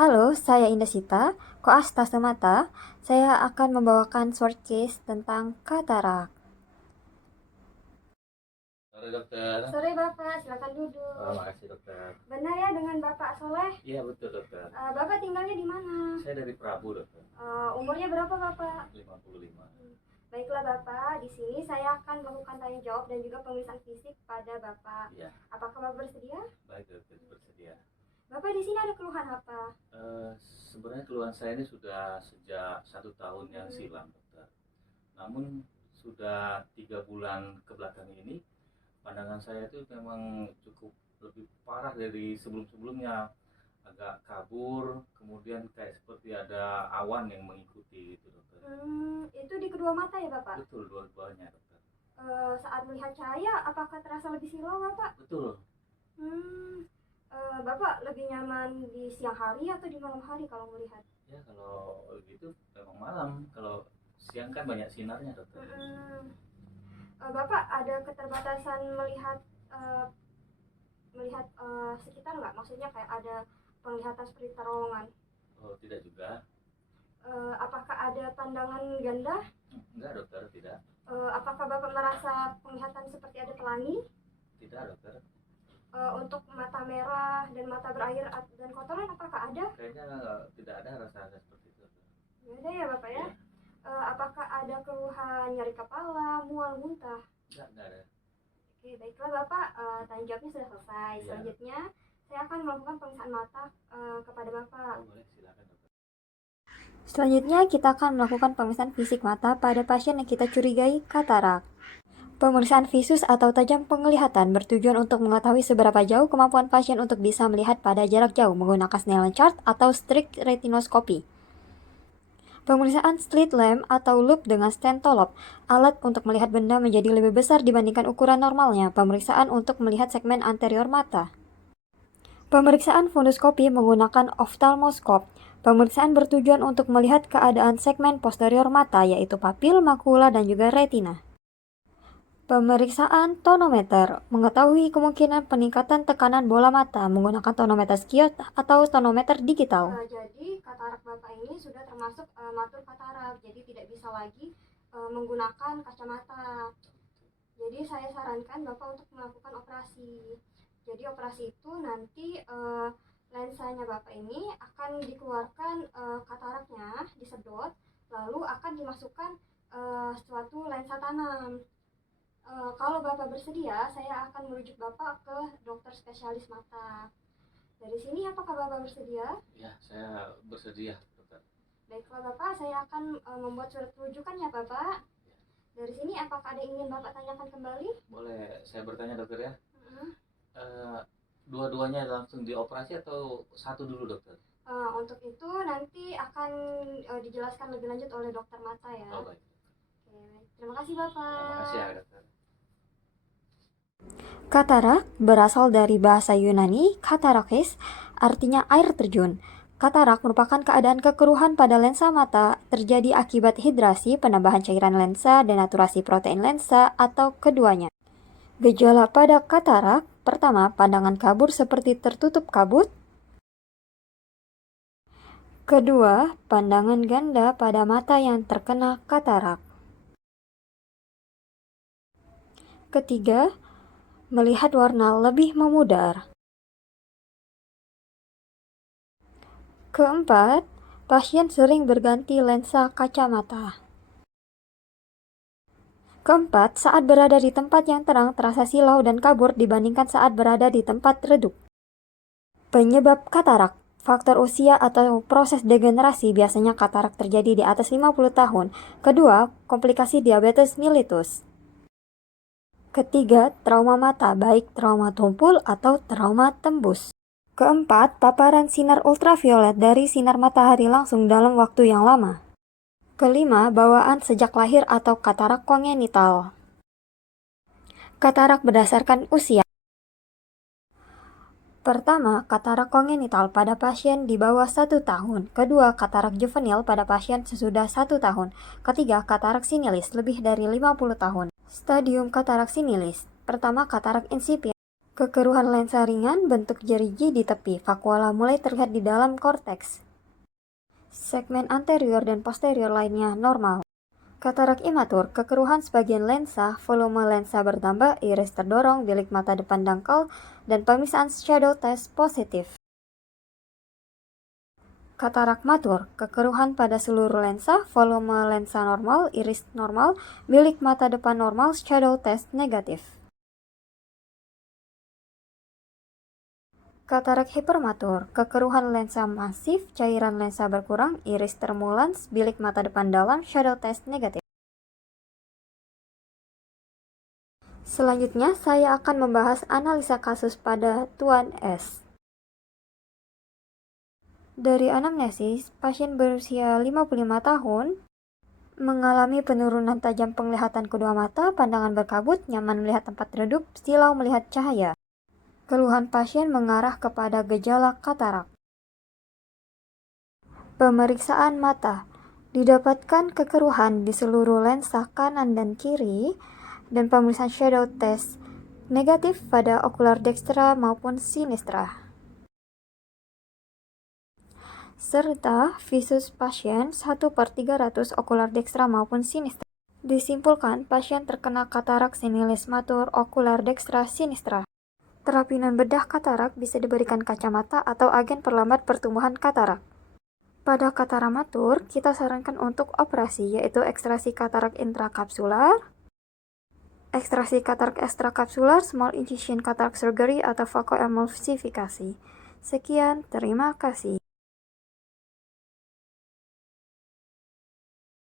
Halo, saya Indasita, koas Tase Mata. Saya akan membawakan short case tentang katarak. Sore dokter. Sore Bapak, silakan duduk. Makasih dokter. Benar ya dengan Bapak Soleh? Iya betul dokter. Bapak tinggalnya di mana? Saya dari Prabu dokter. Umurnya berapa Bapak? 55. Baiklah Bapak, di sini saya akan melakukan tanya jawab dan juga pemeriksaan fisik pada Bapak. Iya. Apakah Bapak bersedia? Baik dokter, bersedia. Bapak di sini ada keluhan apa? Sebenarnya keluhan saya ini sudah sejak 1 tahun yang silam dokter. Namun sudah 3 bulan kebelakang ini pandangan saya itu memang cukup lebih parah dari sebelum-sebelumnya, agak kabur, kemudian kayak seperti ada awan yang mengikuti gitu dokter. Itu di kedua mata ya Bapak? Betul, dua-duanya dokter. Saat melihat cahaya, apakah terasa lebih silau Bapak? Betul. Bapak lebih nyaman di siang hari atau di malam hari kalau melihat? Ya kalau gitu memang malam, kalau siang kan banyak sinarnya dokter. Bapak ada keterbatasan melihat sekitar nggak? Maksudnya kayak ada penglihatan seperti terowongan? Oh tidak juga. Apakah ada pandangan ganda? Enggak dokter, tidak. Apakah Bapak merasa penglihatan seperti ada pelangi? Tidak dokter. Untuk mata merah dan mata berair dan kotoran apakah ada? Kayaknya tidak ada rasa-rasa seperti itu dokter. Nggak ada ya Bapak ya? Apakah ada keluhan nyeri kepala, mual, muntah? Enggak ada. Oke, baiklah Bapak, tanya jawabnya sudah selesai. Iya. Selanjutnya, saya akan melakukan pemeriksaan mata kepada Bapak. Oh boleh, silakan dokter. Selanjutnya, kita akan melakukan pemeriksaan fisik mata pada pasien yang kita curigai katarak. Pemeriksaan visus atau tajam penglihatan bertujuan untuk mengetahui seberapa jauh kemampuan pasien untuk bisa melihat pada jarak jauh menggunakan Snellen chart atau strict retinoskopi. Pemeriksaan slit lamp atau loop dengan stentolop, alat untuk melihat benda menjadi lebih besar dibandingkan ukuran normalnya. Pemeriksaan untuk melihat segmen anterior mata. Pemeriksaan funduskopi menggunakan oftalmoskop. Pemeriksaan bertujuan untuk melihat keadaan segmen posterior mata, yaitu papil, makula, dan juga retina. Pemeriksaan tonometer mengetahui kemungkinan peningkatan tekanan bola mata menggunakan tonometer skiot atau tonometer digital. Jadi katarak Bapak ini sudah termasuk matur katarak, jadi tidak bisa lagi menggunakan kacamata. Jadi saya sarankan Bapak untuk melakukan operasi. Jadi operasi itu nanti lensanya Bapak ini akan dikeluarkan kataraknya, disedot, lalu akan dimasukkan suatu lensa tanam. Kalau Bapak bersedia, saya akan merujuk Bapak ke dokter spesialis mata. Dari sini apakah Bapak bersedia? Ya, saya bersedia dokter. Baiklah Bapak, saya akan membuat surat rujukan ya Bapak. Dari sini apakah ada yang ingin Bapak tanyakan kembali? Boleh saya bertanya dokter ya? Dua-duanya langsung dioperasi atau satu dulu dokter? Untuk itu nanti akan dijelaskan lebih lanjut oleh dokter mata ya. Oh baik. Oke, terima kasih Bapak. Terima kasih ya dokter. Katarak berasal dari bahasa Yunani katarakis, artinya air terjun. Katarak merupakan keadaan kekeruhan pada lensa mata terjadi akibat hidrasi, penambahan cairan lensa, denaturasi protein lensa, atau keduanya. Gejala pada katarak, pertama, pandangan kabur seperti tertutup kabut. Kedua, pandangan ganda pada mata yang terkena katarak. Ketiga, melihat warna lebih memudar. Keempat, pasien sering berganti lensa kacamata. Keempat, saat berada di tempat yang terang terasa silau dan kabur dibandingkan saat berada di tempat redup. Penyebab katarak, faktor usia atau proses degenerasi, biasanya katarak terjadi di atas 50 tahun. Kedua, komplikasi diabetes mellitus. Ketiga, trauma mata, baik trauma tumpul atau trauma tembus. Keempat, paparan sinar ultraviolet dari sinar matahari langsung dalam waktu yang lama. Kelima, bawaan sejak lahir atau katarak kongenital. Katarak berdasarkan usia. Pertama, katarak kongenital pada pasien di bawah 1 tahun. Kedua, katarak juvenil pada pasien sesudah 1 tahun. Ketiga, katarak sinilis lebih dari 50 tahun. Stadium katarak sinilis. Pertama, katarak insipid. Kekeruhan lensa ringan bentuk jeriji di tepi vakuola mulai terlihat di dalam korteks. Segmen anterior dan posterior lainnya normal. Katarak imatur, kekeruhan sebagian lensa, volume lensa bertambah, iris terdorong, bilik mata depan dangkal, dan pemisahan shadow test positif. Katarak matur, kekeruhan pada seluruh lensa, volume lensa normal, iris normal, bilik mata depan normal, shadow test negatif. Katarak hipermatur, kekeruhan lensa masif, cairan lensa berkurang, iris termulans, bilik mata depan dalam, shadow test negatif. Selanjutnya, saya akan membahas analisa kasus pada Tuan S. Dari anamnesis, pasien berusia 55 tahun, mengalami penurunan tajam penglihatan kedua mata, pandangan berkabut, nyaman melihat tempat redup, silau melihat cahaya. Keluhan pasien mengarah kepada gejala katarak. Pemeriksaan mata. Didapatkan kekeruhan di seluruh lensa kanan dan kiri, dan pemeriksaan shadow test negatif pada okular dekstra maupun sinistra. Serta visus pasien 1/300 okular dekstra maupun sinistra. Disimpulkan pasien terkena katarak senilis matur okular dekstra sinistra. Terapi non bedah katarak bisa diberikan kacamata atau agen perlambat pertumbuhan katarak. Pada katarak matur, kita sarankan untuk operasi yaitu ekstraksi katarak intrakapsular, ekstraksi katarak ekstrakapsular, small incision cataract surgery atau vakoemulsifikasi. Sekian, terima kasih.